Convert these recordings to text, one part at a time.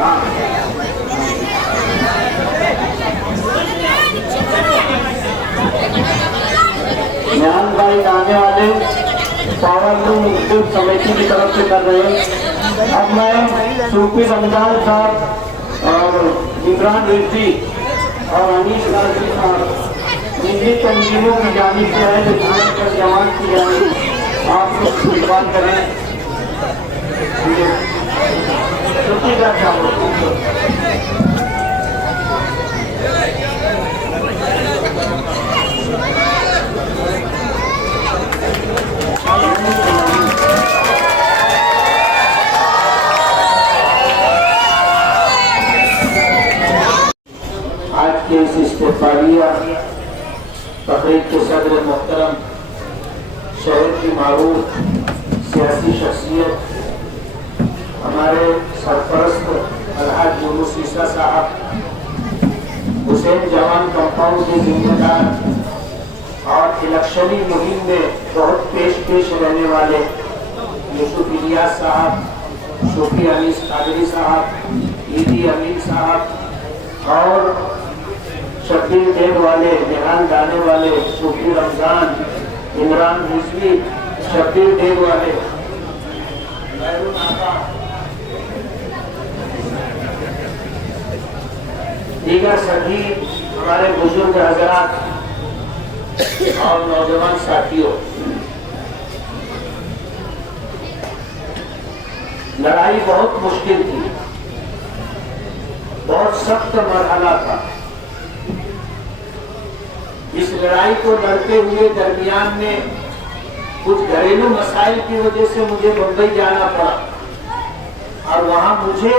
ध्यान भाई आने वाले पावरलूम मुस्लिम समिति की तरफ से कर रहे हैं। अब मैं सूफी रमजान साहब और इमरान रिजवी और अनीस काजी साहब निजी तंजीमों की जानिब से है जो जवान की जानिब आपको इस्तेमाल करें। छुट्टी का क्या आज के इस इस्तेफालिया तकरीब के सदर मोहतरम शहर की मारूफ सियासी शख्सियत हमारे सरपरस्त अलहाज यूनुस ईसा साहब, हुसैन जवान कंपाउंड के जिम्मेदार और इलेक्शनी मुहिम में बहुत पेश रहने वाले यूसुफ इलियास साहब, सूफी अनीस कादरी साहब, ईदी अमीन साहब और शब्बीर देव वाले, निहाल गाने वाले, सूफी रमजान, इमरान रिजवी, शब्बीर देव वाले, दीगर सभी हमारे बुजुर्ग हजरात और नौजवान साथियों, लड़ाई बहुत मुश्किल थी, बहुत सख्त मरहला था। इस लड़ाई को लड़ते हुए दरमियान में कुछ घरेलू मसाइल की वजह से मुझे मुंबई जाना पड़ा और वहां मुझे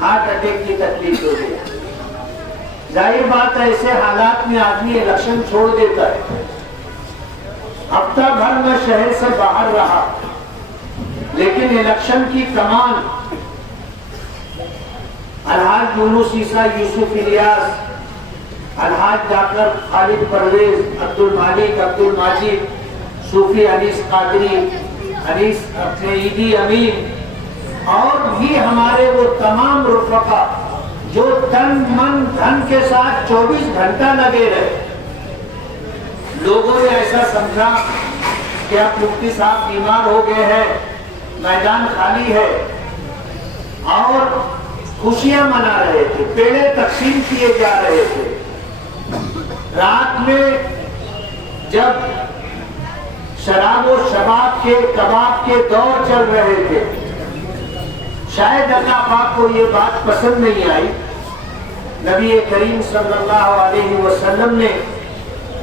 हार्ट अटैक की तकलीफ हो गई। जाहिर बात है, ऐसे हालात में आदमी इलेक्शन छोड़ देता है। हफ्ता भर मैं शहर से बाहर रहा, लेकिन इलेक्शन की कमान अलहाज यूनुस ईसा, यूसुफ इलियास, अलहाज जाकर खालिद परवेज, अब्दुल मालिक, अब्दुल माजिद, सूफी अनीस कादरी, अनीस अपने ईदी अमीन और भी हमारे वो तमाम रुफका जो तन मन धन के साथ 24 घंटा लगे रहे। लोगों ने ऐसा समझा कि अब मुफ्ती साहब बीमार हो गए हैं, मैदान खाली है और खुशियां मना रहे थे, पेड़े तकसीम किए जा रहे थे। रात में जब शराब और शबाब के कबाब के दौर चल रहे थे, शायद अल्लाह पाक को ये बात पसंद नहीं आई। नबी करीम सल्लल्लाहु अलैहि वसल्लम ने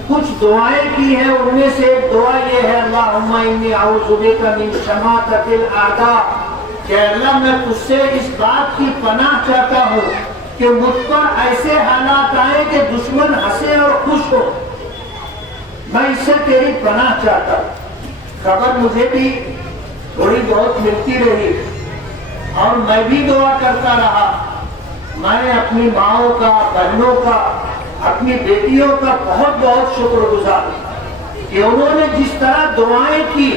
कुछ दुआएं की हैं, उनमें से एक दुआ ये है, अल्लाहुम्मा इन्नी अऊज़ु बिका मिन शमाततिल आदा, कि अल्लाह मैं तुझसे इस बात की पनाह चाहता हूँ कि मुझ पर ऐसे हालात आए कि दुश्मन हंसे और खुश हो। मैं इससे तेरी पनाह चाहता हूँ। खबर मुझे भी थोड़ी बहुत मिलती रही और मैं भी दुआ करता रहा। मैं अपनी माओं का, बहनों का, अपनी बेटियों का बहुत बहुत शुक्रगुजार कि उन्होंने जिस तरह दुआएं की,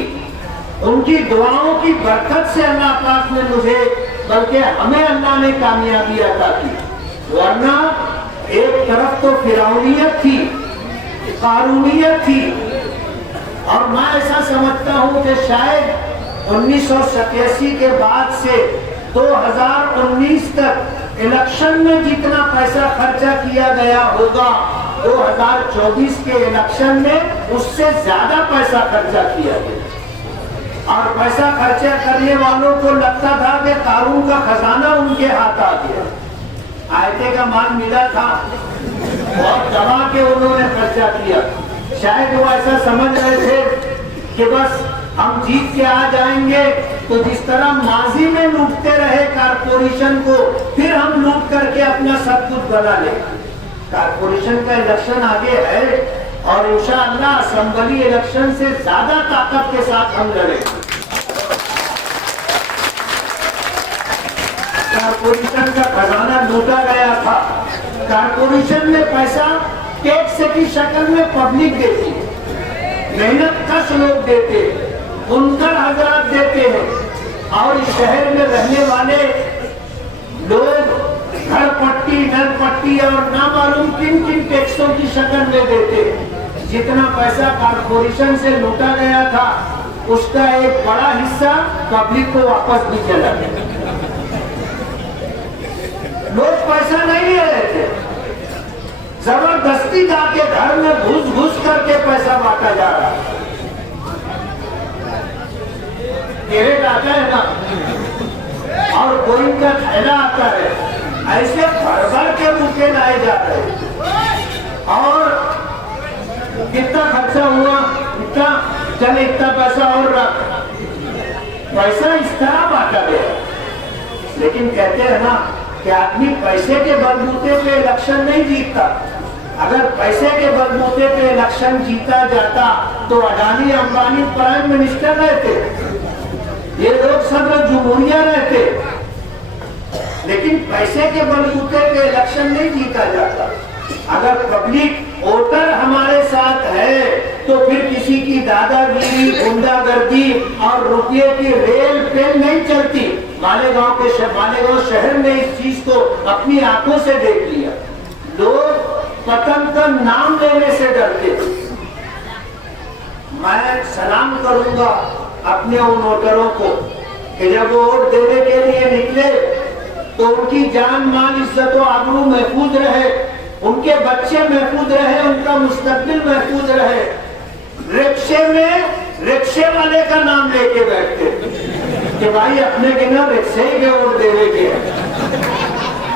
उनकी दुआओं की बरकत से अल्लाह पाक ने मुझे, बल्कि हमें अल्लाह ने कामयाबी अता की। वरना एक तरफ तो फिरौनियत थी, कारूनियत थी और मैं ऐसा समझता हूं कि शायद 1987 के बाद से 2019 तक इलेक्शन में जितना पैसा खर्चा किया गया होगा, 2024 के इलेक्शन में उससे ज्यादा पैसा खर्चा किया गया। और पैसा खर्चा करने वालों को लगता था कि कारून का खजाना उनके हाथ आ गया, आयते का माल मिला था और दबा के उन्होंने खर्चा किया। शायद वो ऐसा समझ रहे थे कि बस हम जीत के आ जाएंगे, तो जिस तरह माजी में लूटते रहे कारपोरेशन को, फिर हम लूट करके अपना सब कुछ बना ले। कारपोरेशन का इलेक्शन आगे है और इंशाअल्लाह असेंबली इलेक्शन से ज्यादा ताकत के साथ हम लड़ेंगे। कारपोरेशन का खजाना लूटा गया था। कारपोरेशन में पैसा टैक्स की शक्ल में पब्लिक देती है, मेहनत कश लोग देते हैं, बुनकर हजरात देते हैं और इस शहर में रहने वाले लोग और ना मालूम किन किन टैक्सों की शक्ल में देते। जितना पैसा कारपोरेशन से लूटा गया था उसका एक बड़ा हिस्सा पब्लिक को वापस भी चला गया। लोग पैसा नहीं ले रहे थे, जबरदस्ती जाके घर में घुस घुस करके पैसा बांटा जा रहा है। केरेट आता है ना और कोई का थैला आता है, ऐसे भर भर के बुके लाए जा रहे हैं। और कितना खर्चा हुआ, इतना चले, इतना पैसा और रख, पैसा इस तरह बांटा गया। लेकिन कहते हैं ना कि आदमी पैसे के बलबूते पे इलेक्शन नहीं जीतता। अगर पैसे के बलबूते पे इलेक्शन जीता जाता तो अडानी अंबानी प्राइम मिनिस्टर रहते, ये लोग सब जमहूरिया रहते। लेकिन पैसे के बलबूते पे इलेक्शन नहीं जीता जाता। अगर पब्लिक वोटर हमारे साथ है तो फिर किसी की दादागिरी, गुंडागर्दी और रुपये की रेल ट्रेन नहीं चलती। मालेगांव शहर में इस चीज को अपनी आंखों से देख लिया। लोग पतन का नाम लेने से डरते। मैं सलाम करूंगा अपने उन वोटरों को कि जब वो वोट देने के लिए निकले तो उनकी जान माल इज्जत और आबरू महफूज रहे, उनके बच्चे महफूज रहे, उनका मुस्तकबिल महफूज रहे। रिक्शे में रिक्शे वाले का नाम लेके बैठते कि भाई अपने के ना रिक्शे ही के वोट देने के,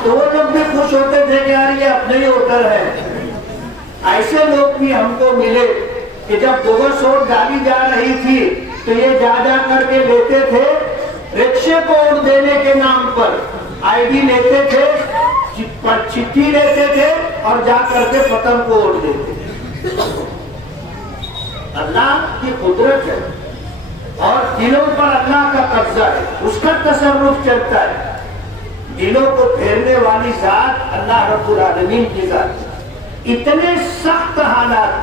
तो वो लोग भी खुश होते थे कि यार ये अपने ही वोटर है। ऐसे लोग भी हमको मिले कि जब बोगस वोट डाली जा रही थी तो ये जा करके लेते थे, रिक्शे को वोट देने के नाम पर आईडी लेते थे, चिट्ठी लेते थे और जा करके पतन को वोट देते। अल्लाह की कुदरत है और दिलों पर अल्लाह का कब्जा है, उसका तसर्रुफ चलता है। दिलों को फेरने वाली जात अल्लाह रब्बुल आलमीन की जात। इतने सख्त हालात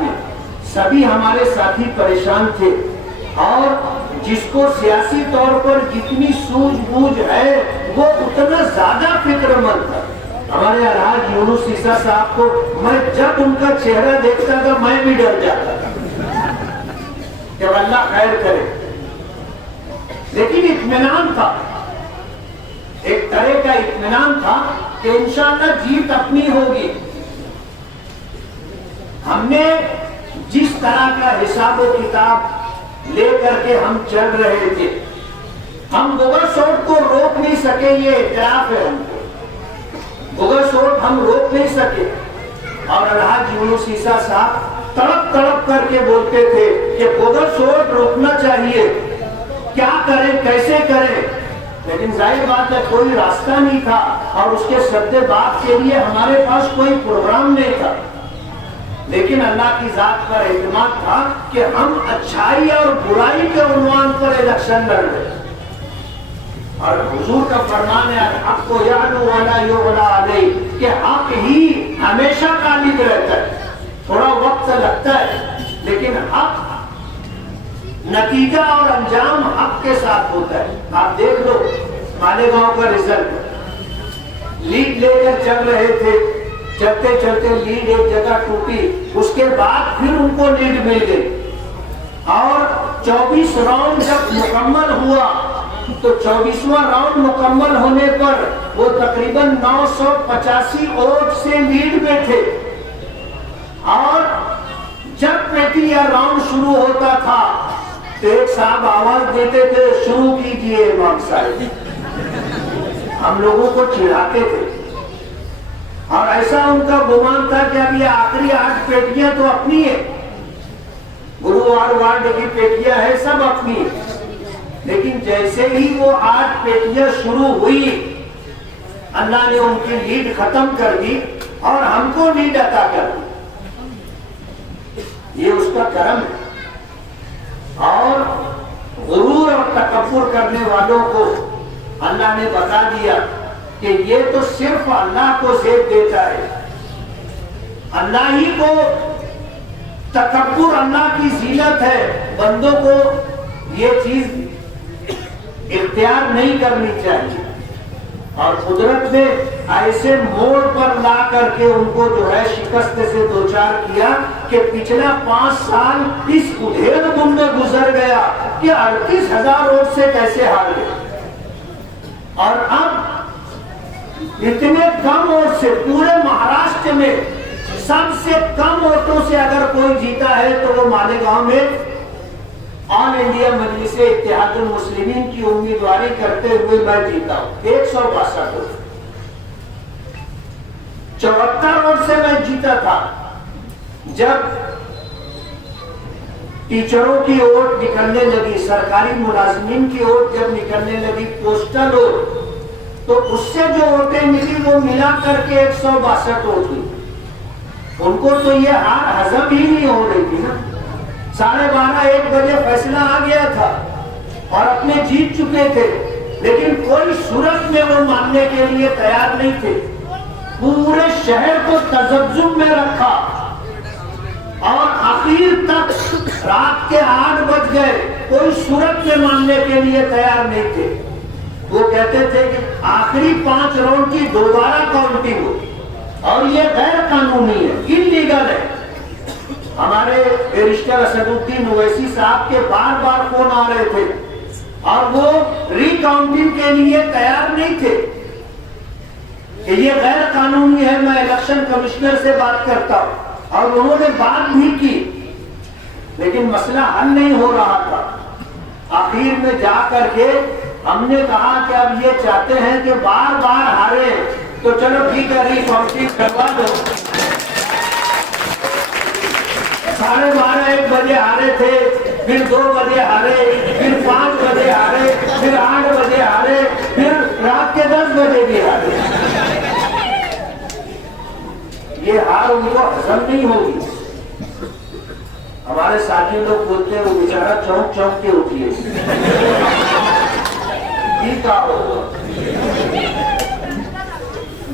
में सभी हमारे साथी परेशान थे और जिसको सियासी तौर पर जितनी सूझबूझ है वो उतना ज्यादा फिक्रमंद था। हमारे अलहाज यूनुस ईसा साहब को मैं जब उनका चेहरा देखता था मैं भी डर जाता था कि अल्लाह खैर करे। लेकिन इत्मीनान था, एक तरह का इत्मीनान था कि इंशाअल्लाह जीत अपनी होगी। हमने जिस तरह का हिसाब व किताब लेकर के हम चल रहे थे, हम बोगस वोट को रोक नहीं सके, ये इत्तराफ है हमको। बोगस वोट हम रोक नहीं सके और अलहाज यूनुस ईसा साहब तड़प करके बोलते थे कि बोगस वोट रोकना चाहिए, क्या करें, कैसे करें। लेकिन जाहिर बात है कोई रास्ता नहीं था और उसके सद्दे बात के लिए हमारे पास कोई प्रोग्राम नहीं था। लेकिन अल्लाह की जात पर एतमाद था कि हम अच्छाई और बुराई के उन्वान पर इलेक्शन लड़ रहे। और हुजूर का फरमान है हक को यादो वाला यो वाला अलई कि हक ही हमेशा गालिब रहता है। थोड़ा वक्त लगता है लेकिन हक, नतीजा और अंजाम हक के साथ होता है। आप देख लो मालेगांव का रिजल्ट, लीड लेकर चल रहे थे, चलते चलते लीड एक जगह टूटी, उसके बाद फिर उनको लीड मिल गई और 24 राउंड जब मुकम्मल हुआ तो 24वां राउंड मुकम्मल होने पर वो तकरीबन 985 वोट से लीड में थे। और जब पेटिया राउंड शुरू होता था तो एक साहब आवाज देते थे शुरू कीजिए इमाम साहब। हम लोगों को चिढ़ाते थे और ऐसा उनका गुमान था कि अब ये आखिरी 8 पेटियां तो अपनी है, गुरुवार वार्ड की पेटियां है सब अपनी है। लेकिन जैसे ही वो 8 पेटियां शुरू हुई अल्लाह ने उनकी लीड खत्म कर दी और हमको लीड अता कर दी। ये उसका करम है। और गुरूर और तकब्बुर करने वालों को अल्लाह ने बता दिया कि ये तो सिर्फ अल्लाह को ज़ेब देता है, अल्लाह ही को तकब्बुर अल्लाह की जीनत है, बंदों को ये चीज इख्तियार नहीं करनी चाहिए। और कुदरत ने ऐसे मोड़ पर ला करके उनको जो है शिकस्त से दो चार किया कि पिछला 5 साल इस उधेड़-बुन में गुजर गया कि 38,000 वोट से कैसे हार गए। और अब इतने कम वोट से पूरे महाराष्ट्र में सबसे कम वोटों से अगर कोई जीता है तो वो मालेगांव में ऑल इंडिया मजलिस इत्तेहादुल मुस्लिमीन की उम्मीदवारी करते हुए मैं जीता हूं 162 वोट। 74 वोट से मैं जीता था जब टीचरों की वोट निकलने लगी, सरकारी मुलाजमीन की वोट जब निकलने लगी, पोस्टल वोट, तो उससे जो वोटें मिली वो मिला करके 162 वोट हुई। उनको तो ये हार हजम ही नहीं हो रही थी ना। 12:30-1 बजे फैसला आ गया था और अपने जीत चुके थे, लेकिन कोई सूरत में वो मानने के लिए तैयार नहीं थे। पूरे शहर को तजब्जुब में रखा और आखिर तक रात के 8 बज गए, कोई सूरत में मानने के लिए तैयार नहीं थे। वो कहते थे कि आखिरी 5 राउंड की दोबारा काउंटिंग हो और ये गैर कानूनी है, इलीगल है। हमारे बैरिस्टर असदुद्दीन ओवैसी साहब के बार बार फोन आ रहे थे और वो रिकाउंटिंग के लिए तैयार नहीं थे कि ये गैर कानूनी है, मैं इलेक्शन कमिश्नर से बात करता हूं। और उन्होंने बात भी की, लेकिन मसला हल नहीं हो रहा था। आखिर में जाकर के हमने कहा कि अब ये चाहते हैं कि बार बार हारे तो चलो ठीक है, रिकाउंटिंग करवा दो। 12:30-1 बजे हारे थे, फिर 2 बजे हारे, फिर 5 बजे हारे, फिर 8 बजे हारे, फिर रात के 10 बजे भी हारे। ये हार उनको हजम नहीं होगी। हमारे साथी लोग बोलते हैं वो बेचारा चौंक चौंक के उठिए। ये क्या होगा?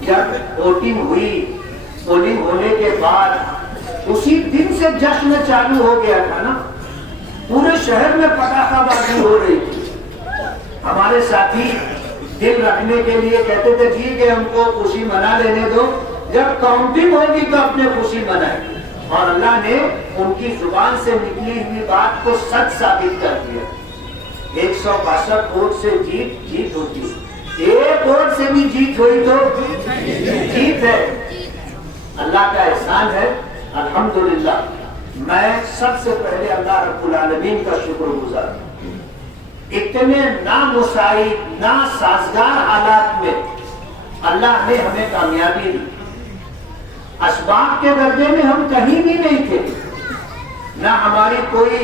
जब वोटिंग हुई, पोलिंग होने के बाद उसी दिन से जश्न चालू हो गया था ना, पूरे शहर में पटाखाबाजी हो रही थी। हमारे साथी दिल रखने के लिए कहते थे ठीक है हमको खुशी मना लेने दो, जब काउंटिंग होगी तो अपने खुशी मनाएंगे। और अल्लाह ने उनकी जुबान से निकली हुई बात को सच साबित कर दिया। 162 वोट से जीत होती है, 1 वोट से भी जीत हुई तो जीत है, अल्लाह का एहसान है। अल्हम्दुलिल्लाह। मैं सबसे पहले अल्लाह रब्बुल आलमीन का शुक्रगुजार हूं। इतने नामुसाइब, नासाजगार हालात में अल्लाह ने हमें कामयाबी दी। असबाब के दर्जे में हम कहीं भी नहीं थे, ना हमारी कोई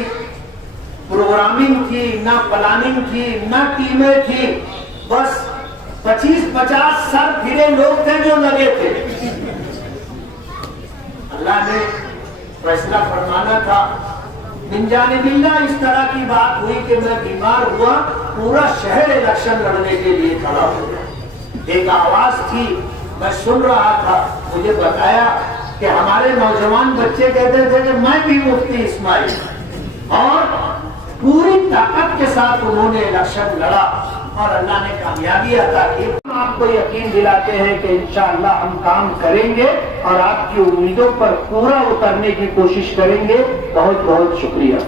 प्रोग्रामिंग थी, ना प्लानिंग थी, ना टीमें थी, बस 25-50 सर फिरे लोग थे जो लगे थे। अल्लाह ने फैसला फरमाना था। मिंजानिबिल्लाह इस तरह की बात हुई कि मैं बीमार हुआ, पूरा शहर इलेक्शन लड़ने के लिए खड़ा हो गया। एक आवाज थी, मैं सुन रहा था, मुझे बताया कि हमारे नौजवान बच्चे कहते थे कि मैं भी मुफ्ती इस्माइल, और पूरी ताकत के साथ उन्होंने इलेक्शन लड़ा और अल्लाह ने कामयाबी अता की। आपको यकीन दिलाते हैं कि इंशाअल्लाह हम काम करेंगे और आपकी उम्मीदों पर पूरा उतरने की कोशिश करेंगे। बहुत बहुत शुक्रिया।